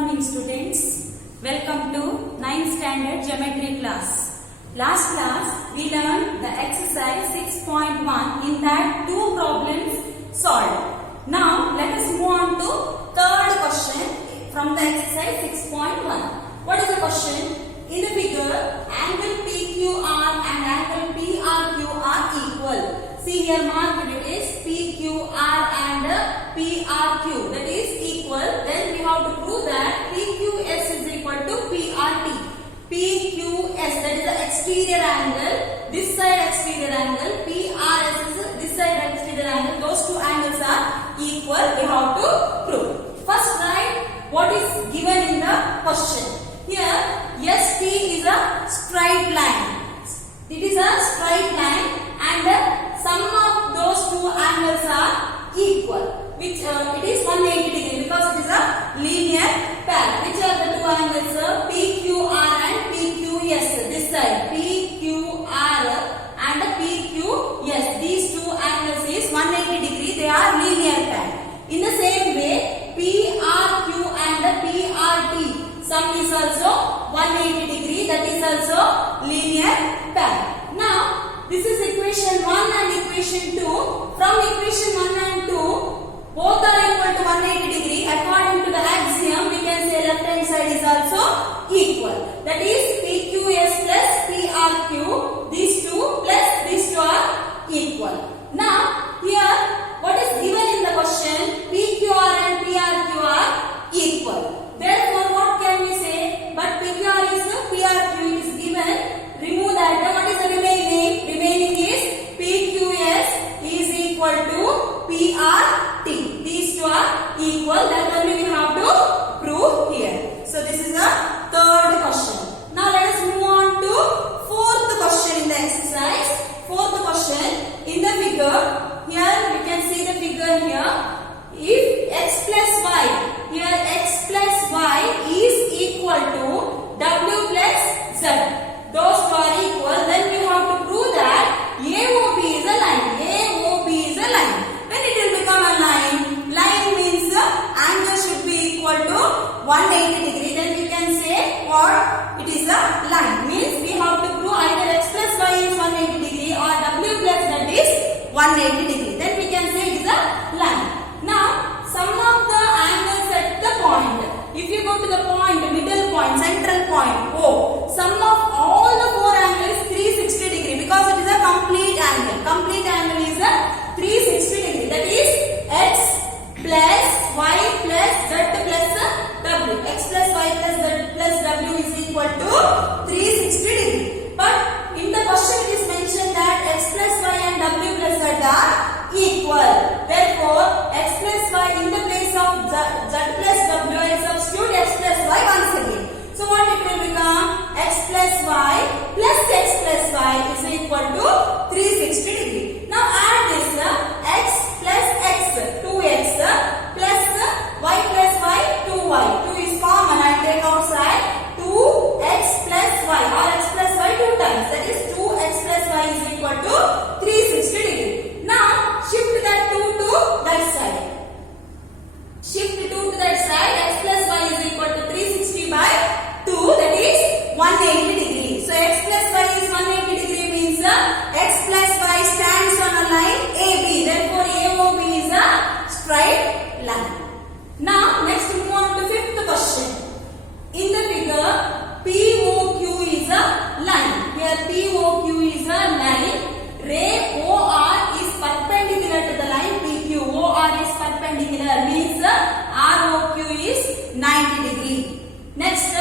morning students. Welcome to 9th standard geometry class. Last class we learned the exercise 6.1. In that two problems solved. Now let us move on to third question from the exercise 6.1. What is the question? In the figure, angle PQR and angle PRQ are equal. See here marked it is PQR and PRQ, that is equal. Then we have to prove that PQS is equal to PRT. PQS, that is the exterior angle, this side exterior angle, PRS is this side exterior angle. Those two angles are equal. We have to prove. First write what is given in the question. Here ST is a straight line. It is a straight line and the sum of those two angles are equal, which it is 180 degree because it is a linear pair. Which are the two angles? PQR and PQS. This side PQR and PQS. These two angles is 180 degree. They are linear pair. In the same way, PRQ and PRT, sum is also 180 degree. That is also linear pair. Now this is equation 1 and equation 2. From equation 1 and 2, both are equal to 180 degree. According to the axiom, we can say left hand side is also equal. That is PQS plus PRQ. These two plus these two are equal. Now here what is given in the question? PQR and PRQ are equal. Therefore what can we say? But PQR is PRQ is given. Remove that. What is the remaining? Remaining is PQS is equal to PRT. These two are equal. That only we have to prove here. So this is the third question. Now let us move on to fourth question in the exercise. Fourth question in the figure. Here we can see the figure here. If x plus y, here x plus y is equal to w plus z. Those two are equal, then we have to prove that AOB is a line. AOB is a line. When it will become a line, line means the angle should be equal to 180 degree. Then we can say what? It is a line. Means we have to prove either x plus y is 180 degree or w plus z is 180 degree. Then we can say it is a line. Now, sum of the angles at the point. If you go to the point, middle point, central point, O, sum of all the four angles is 360 degree because it is a complete angle. Complete angle is a 360 degree. That is x plus y plus z plus w. X plus y plus z plus w is equal to 360 degree. But in the question it is mentioned that x plus y and w plus z are equal. Therefore, x plus y in the place of z plus w, I substitute x plus y once again. So what it will become? X plus y plus x plus y is equal to 360 degree. Now add this x plus x, 2x plus y plus y, 2y. 2 is common, I take outside. 2x plus y or x plus y 2 times. That is 2x plus y is equal to 360 degree. Now shift that 2 to that side. Shift 2 to that side. X plus y is equal to 360 by 2, that is 180 degree. So x plus y is 180 degree means x plus y stands on a line AB. Therefore AOB is a straight line. Now next move on to fifth question. In the figure POQ is a line. Here POQ is a line. Ray OR is perpendicular to the line PQ. OR is perpendicular means ROQ is 90 degree. Next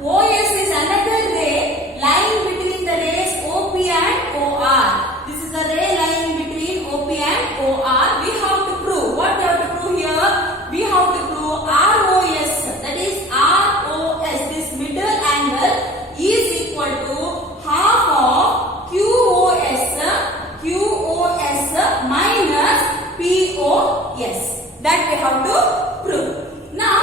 OS is another ray lying between the rays OP and OR. This is a ray lying between OP and OR. We have to prove. What we have to prove here? We have to prove ROS. That is ROS. This middle angle is equal to half of QOS minus POS. That we have to prove. Now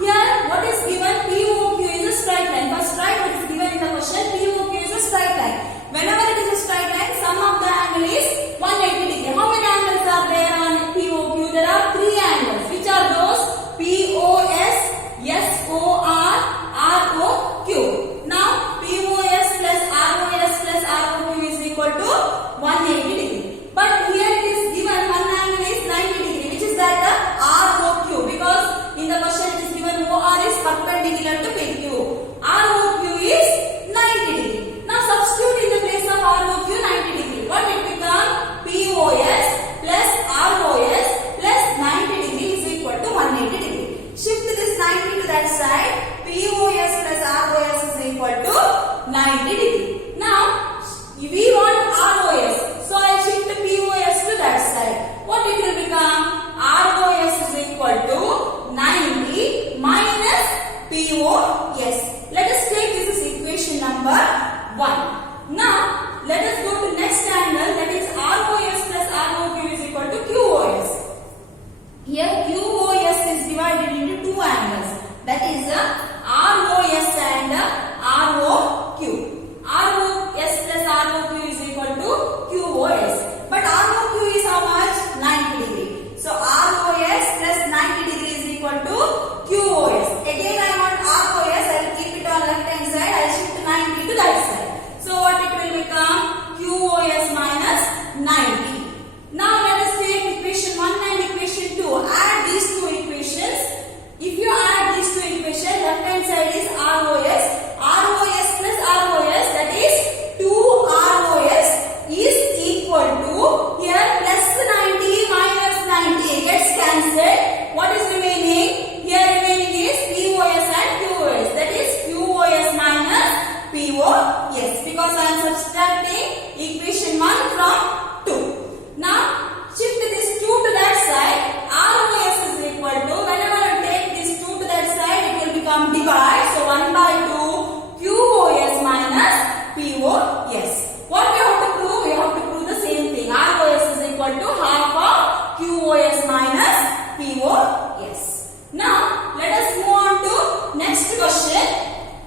here what is given? POQ is a straight line. First write what is given in the question. POQ is a straight line. Whenever it is a straight line, sum of the angle is 180 POS. Let us take this is equation number 1. Now let us go to next angle, that is ROS plus ROQ is equal to QOS. Here QOS is divided into two angles, that is ROS and ROQ. ROS plus ROQ is equal to QOS. But ROQ is how much? 90 degree. So ROS plus 90 degree is equal to QOS. Again I want ROS, I will keep it on left hand side, I will shift 90 to that side. So what it will become? QOS minus 90. Now let us take equation 1 and equation 2. Add these two equations. If you add these two equations, left hand side is ROS. ROS plus ROS, that is 2 ROS is equal to, here plus 90 minus 90 gets cancelled. What is remaining? Here remaining is POS and QOS. That is QOS minus POS, because I am subtracting equation 1 from 2. Now shift this 2 to that side. ROS is equal to, whenever I take this 2 to that side, it will become divide. So 1 by 2 QOS minus POS. What we have to prove? We have to prove the same thing. ROS is equal to half of QOS minus POS. Now let us move on to next question.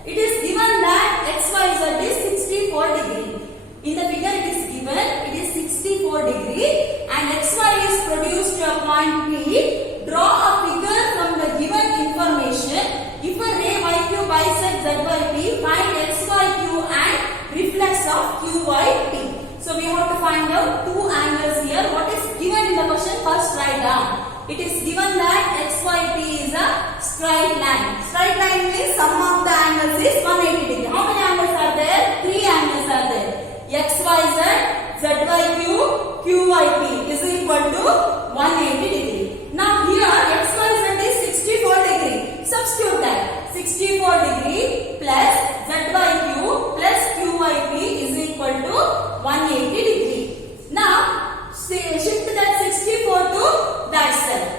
It is given that XYZ is 64 degree. In the figure it is given, it is 64 degree and XY is produced to a point P. Draw a figure from the given information. If a ray YQ bisects ZYP, find XYQ and reflex of QYP. So we have to find out two angles here. What is given in the question? First write down. It is given that XYP is a straight line. Straight line means sum of the angles is 180 degree. How many angles are there? 3 angles are there. XYZ, ZYQ, QYP is equal to 180 degree. Now here XYZ is 64 degree. Substitute that. 64 degree plus ZYQ plus QYP is equal to 180 degree. Now shift that 64 to that side.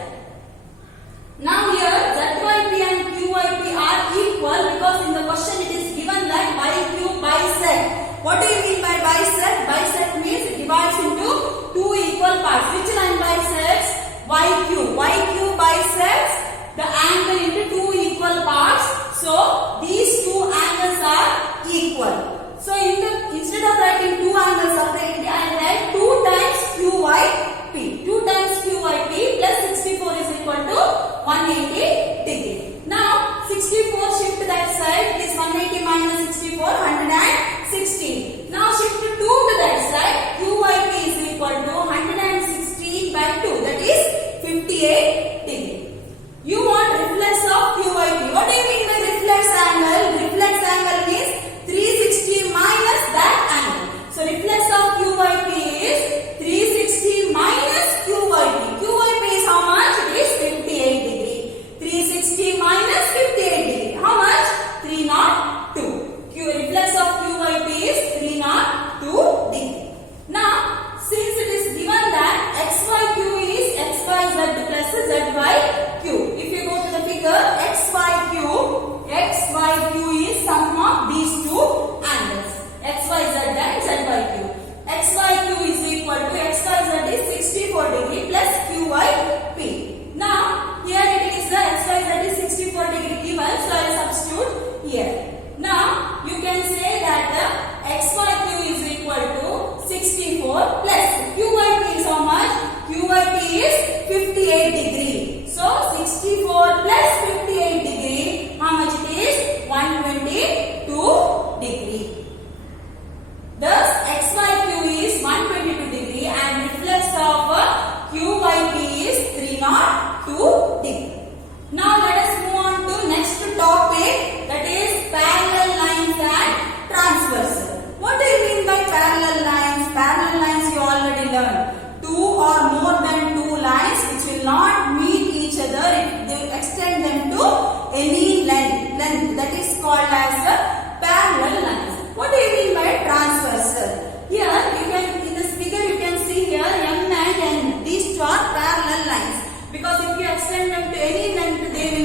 Now here ZYP and QYP are equal because in the question it is given that YQ bisect. What do you mean by bisect? Bisect means it divides into two equal parts. Which line bisects? YQ. YQ bisects the angle into two equal parts. So these two angles are equal. So instead of writing two angles separately, I write 2 times QYP. 2 times QYP plus 64 is equal to 180 degree. Now 64 shift that side. It is 180 minus 64, 116. Now shift 2 to that side. QYP is equal to 116 by 2. That is 58 degree. You want reflex of QYP. What do you mean by reflex angle? Reflex angle means 360 minus that angle. So reflex of QYP is 360 minus QYP. QYP is how much? It is 58 degree. 360 minus 58 degree. How much? 302. Reflex of QYP is 302 degree. Now since it is given that XYQ is XYZ plus ZYQ. If you go to the figure, XYQ is sum of these two angles, XYZ and ZYQ. XYQ is equal to XYZ is 64 degree plus QYP. Now here it is the XYZ is 64 degree given, so I will substitute here. Now you can say that the XYQ is equal to 64 plus QYP is how much? QYP is 58 degree. So 64 plus 58 degree, how much it is? 122 degree. Thus XYQ is 122 degree and reflex of QYP is 302 degree. Now let us move on to next topic, that is parallel lines and transversal. What do you mean by parallel lines? Parallel lines you already learned. Two or more than two lines which will not meet each other if they extend them to any length. That is called as the parallel lines. What do you mean by transversal? Here you can, in this figure you can see here M and N. These two are parallel lines because if you extend them to any length they will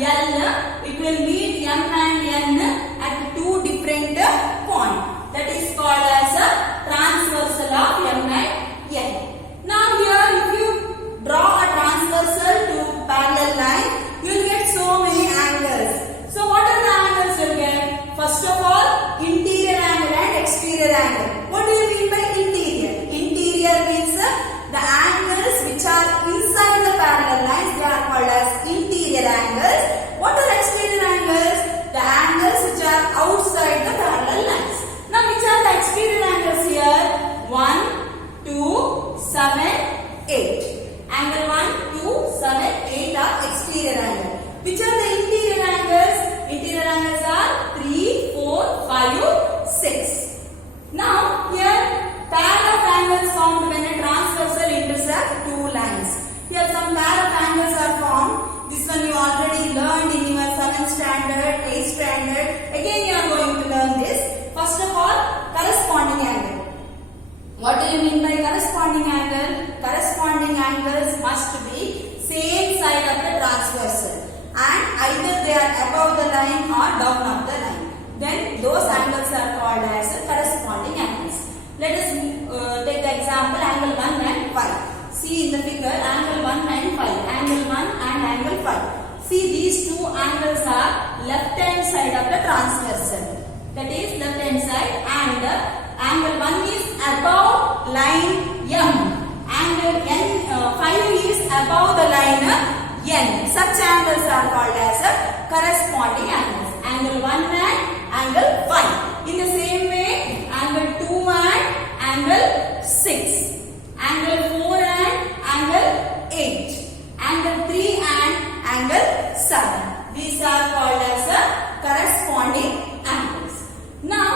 L, it will meet M and N at two different points. That is called as a transversal of M and N. Now here if you draw a transversal to parallel line, you will get so many angles. So what are the angles you will get? First of all, interior angle and exterior angle. What do you mean by interior? Interior means the angles which are inside the parallel lines, they are called as interior angles. What are exterior angles? The angles which are outside the parallel lines. Now which are the exterior angles here? 1, 2, 7, 8. Angle 1, 2, 7, 8 are exterior angles. Which are the interior angles? Interior angles are 3, 4, 5, 6. Now here pair of angles formed when a transversal intersect two lines. Here some pair of angles are formed. This one you already learned in your 7th standard, 8th standard. Again you are going to learn this. First of all, corresponding angle. What do you mean by corresponding angle? Corresponding angles must be same side of the transversal and either they are above the line or down of the line. Then those angles are called as corresponding angles. Let us take the example angle 1 and 5. See in the figure angle 1 and 5. Angle 1 and angle 5. See these two angles are left hand side of the transversal. That is left hand side and angle 1 is above line M. Angle 5 is above the line N. Such angles are called as corresponding angles. Angle 1 and angle 5. In the same way, angle 2 and angle 6. Angle 4 and angle 8. Angle 3 and angle 7. These are called as corresponding angles. Now,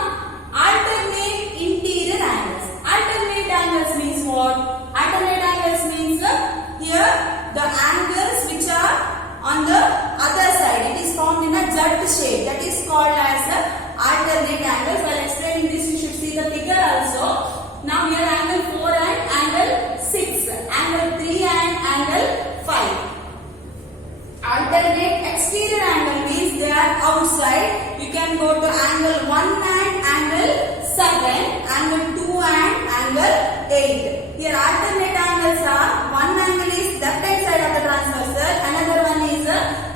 alternate interior angles. Alternate angles means what? Alternate angles means here the angles which are on the other side. It is formed in a Z shape. That is called as alternate angles. While explaining this, you should see the figure also. Now here angle 4 and angle 6. Angle 3 and angle 5. Alternate exterior angle means they are outside. You can go to angle 1 and angle 7. Angle 2 and angle 8. Here alternate angles are, one angle is left hand side of the transversal, another one is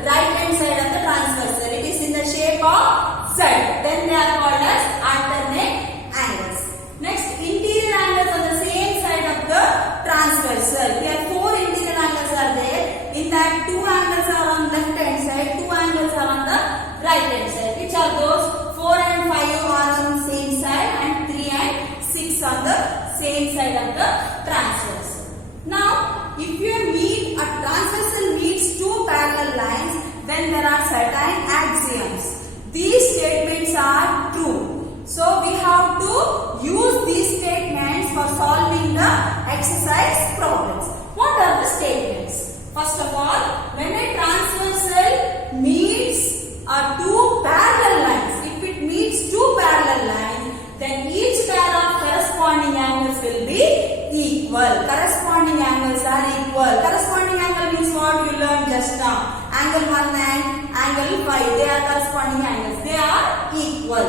right hand side of the transversal. It is in the shape of Z. Then they are called as alternate angles. Next, interior angles on the same side of the transversal. Here 4 interior angles are there. In that 2 angles are on left hand side, 2 angles are on the right hand side. Which are those? 4 and 5 are on the same side and 3 and 6 on the same side of the transversal. Now, if you meet a transversal meets two parallel lines, then there are certain axioms. These statements are true. So we have to use these statements for solving the exercise problems. What are the statements? First of all, when a transversal meets two parallel lines, if it meets two parallel lines, then each pair of corresponding angles will be equal. Corresponding angles are equal. Corresponding angle means what you learned just now. Angle 1 and angle 5, they are corresponding angles. They are equal.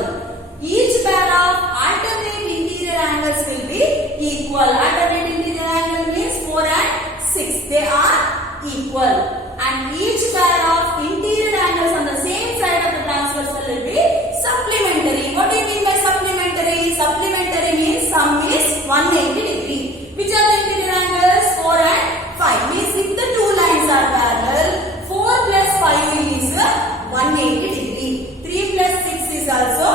Each pair of alternate interior angles will be equal. Alternate interior angle means 4 and 6. They are equal. And each pair of interior angles on the same side of the transversal will be supplementary. What do you mean by supplementary? Supplementary means sum is 180 degree. Which are the interior angles? 4 and 5. Means if the two lines are parallel, 4 plus 5 is 180 degree. 3 plus 6 is also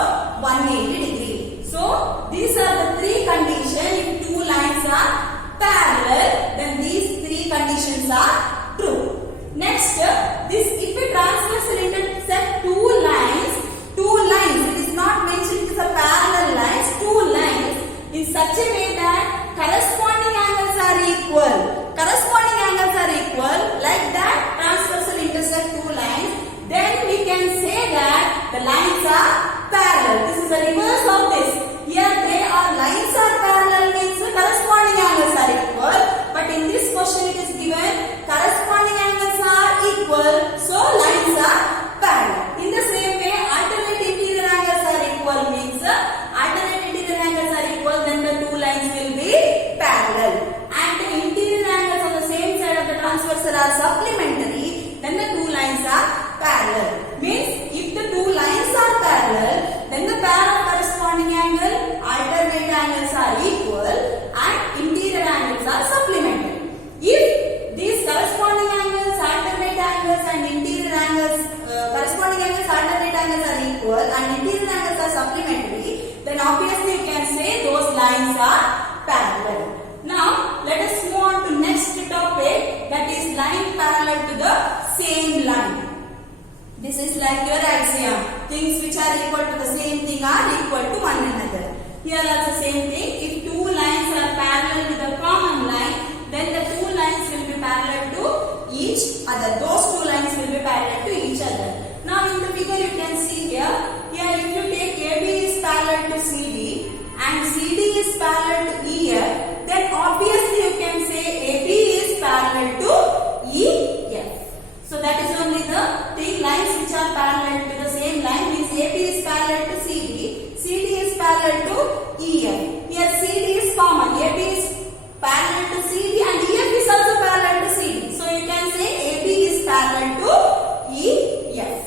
180 degree. So these are the three conditions. If two lines are parallel, then these three conditions are true. Next, if a transversal intersect two lines, it is not mentioned it is a parallel lines, two lines in such a way that obviously you can say those lines are parallel. Now let us move on to next topic, that is line parallel to the same line. This is like your axiom. Things which are equal to the same thing are equal to one another. Here also same thing. If two lines are parallel with a common line, then the two lines will be parallel to each other. Those two lines will be parallel to each other. Now in the figure you can see here. Here if you take AB is parallel to CD and CD is parallel to EF, then obviously you can say AB is parallel to EF. So that is only the three lines which are parallel to the same line. Means AB is parallel to CD, CD is parallel to EF. Here CD is common. AB is parallel to CD and EF is also parallel to CD. So you can say AB is parallel to EF.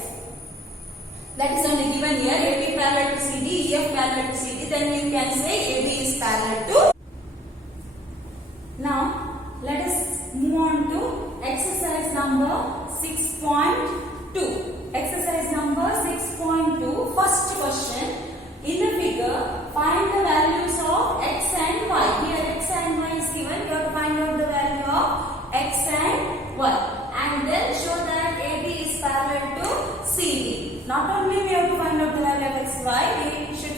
That is only given here. AB parallel to CD, EF parallel to CD. Then you can say AB is parallel to. Now let us move on to exercise number 6.2. Exercise number 6.2. First question. In the figure, find the values of x and y. Here x and y is given. You have to find out the value of x and y. And then show that AB is parallel to CD. Not only we have to find out the value of x and y, we should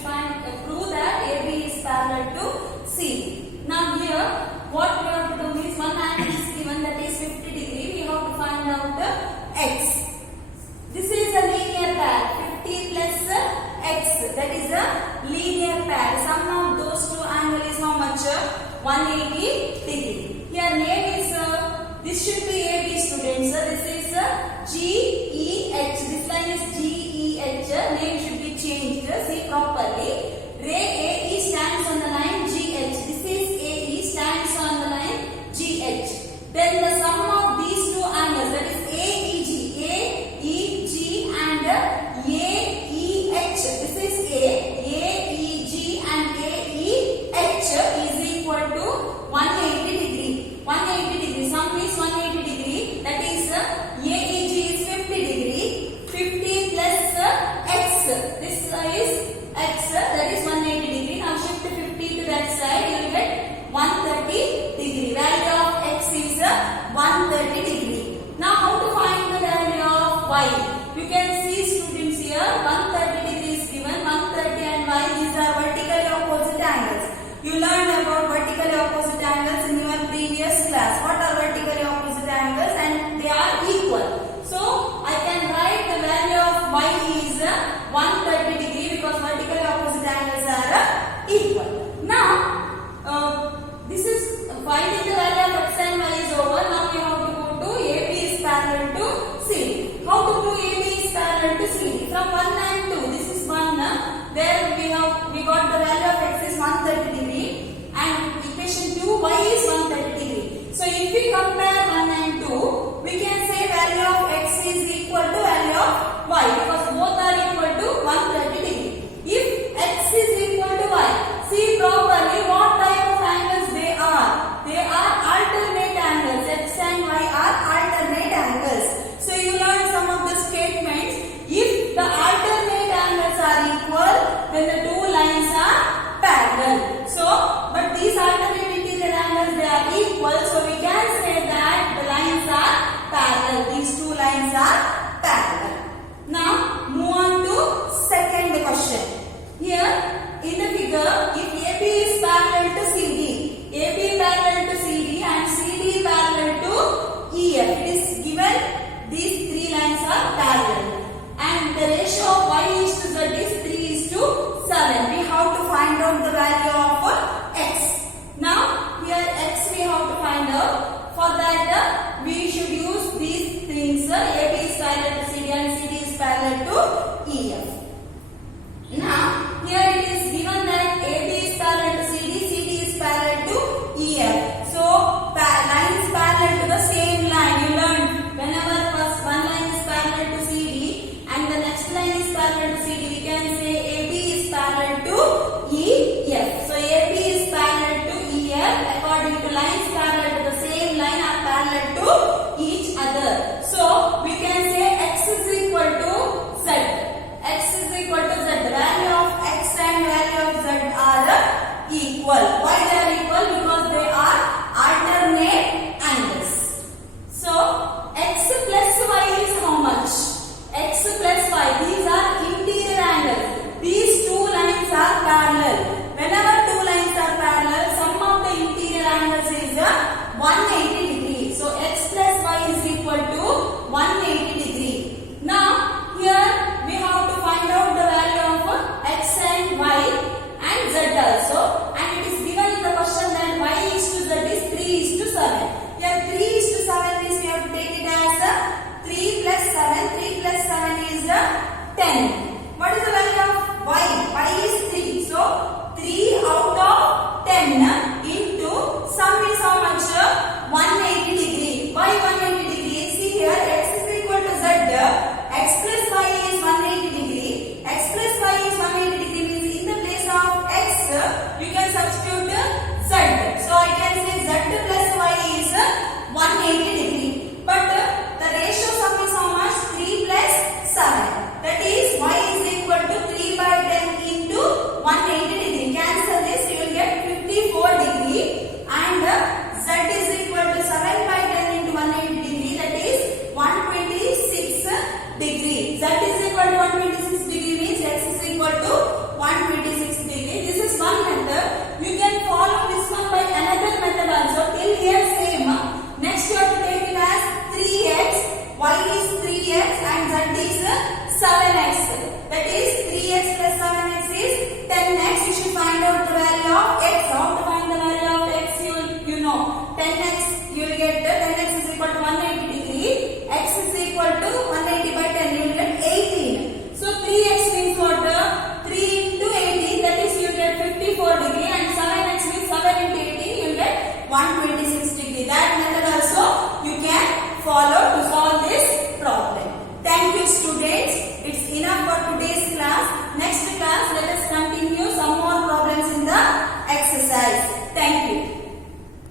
prove that AB is parallel to CD. Now here, what we have to do is one angle is given, that is 50 degree. We have to find out the x. This is a linear pair. 50 plus x. That is a linear pair. Sum of those two angles is how much? 180 degree. Here name is this should be AB students. This is GEH. This line is GEH. Name should be changed. See properly. Ray AE stands on the line GH. This is AE stands on the line GH. Then the sum of these two angles, that is AEG and AEH. This is AEG and AEH is equal to 180 degree. 180 degree. Sum is 180 degree. That is AEG is 50 degree. 50 plus x. This is x. That is 180 degree. Now shift 50 to that side. You will get 130 degree. Value of x is 130 degree. Now how to find the value of y? You can see students here 130 degree is given. 130 and y, these are vertically opposite angles. You learned about vertically opposite angles in your previous class. What are vertically opposite angles? And they are equal. So I can write the value of y is 130 degree because vertically opposite angles are equal. Now this is finding the value of x and y is over. Now we have to go to AB is parallel to CD. How to prove AB is parallel to CD? From 1 and 2. This is 1. There we got the value of x is 130 degree and equation 2 y is 130 degree. So if we compare 1 and 2, we can say value of x is equal to value of y because both are equal to 130 degree. If x is equal to y, see properly what type of angles they are. They are alternate angles. X and y are alternate angles. So you learn some of the statements. If the alternate angles are equal, then the two lines are parallel. So, but these alternate interior angles, they are equal. So we can say that the lines are parallel. These two lines are parallel. Now move on to second question. Here in the figure, if AB is parallel to CD, AB parallel to CD and CD parallel to EF, it is given these three lines are parallel. And the ratio of y is to z is 3 is to 7. We have to find out the value of x. Now here x we have to find out. For that we should use these things. AB is parallel to CD and CD is parallel to EF. Now here it is given that AB is parallel to CD, CD is parallel to EF. So lines parallel to the same line. You learned whenever first one line is parallel to CD and the next line is parallel to CD, we can say AB is parallel to EF. So AB is parallel to EF according to lines parallel to the same line are parallel to each other. So we can say x is equal to z. X is equal to z. The value of x and value of z 10.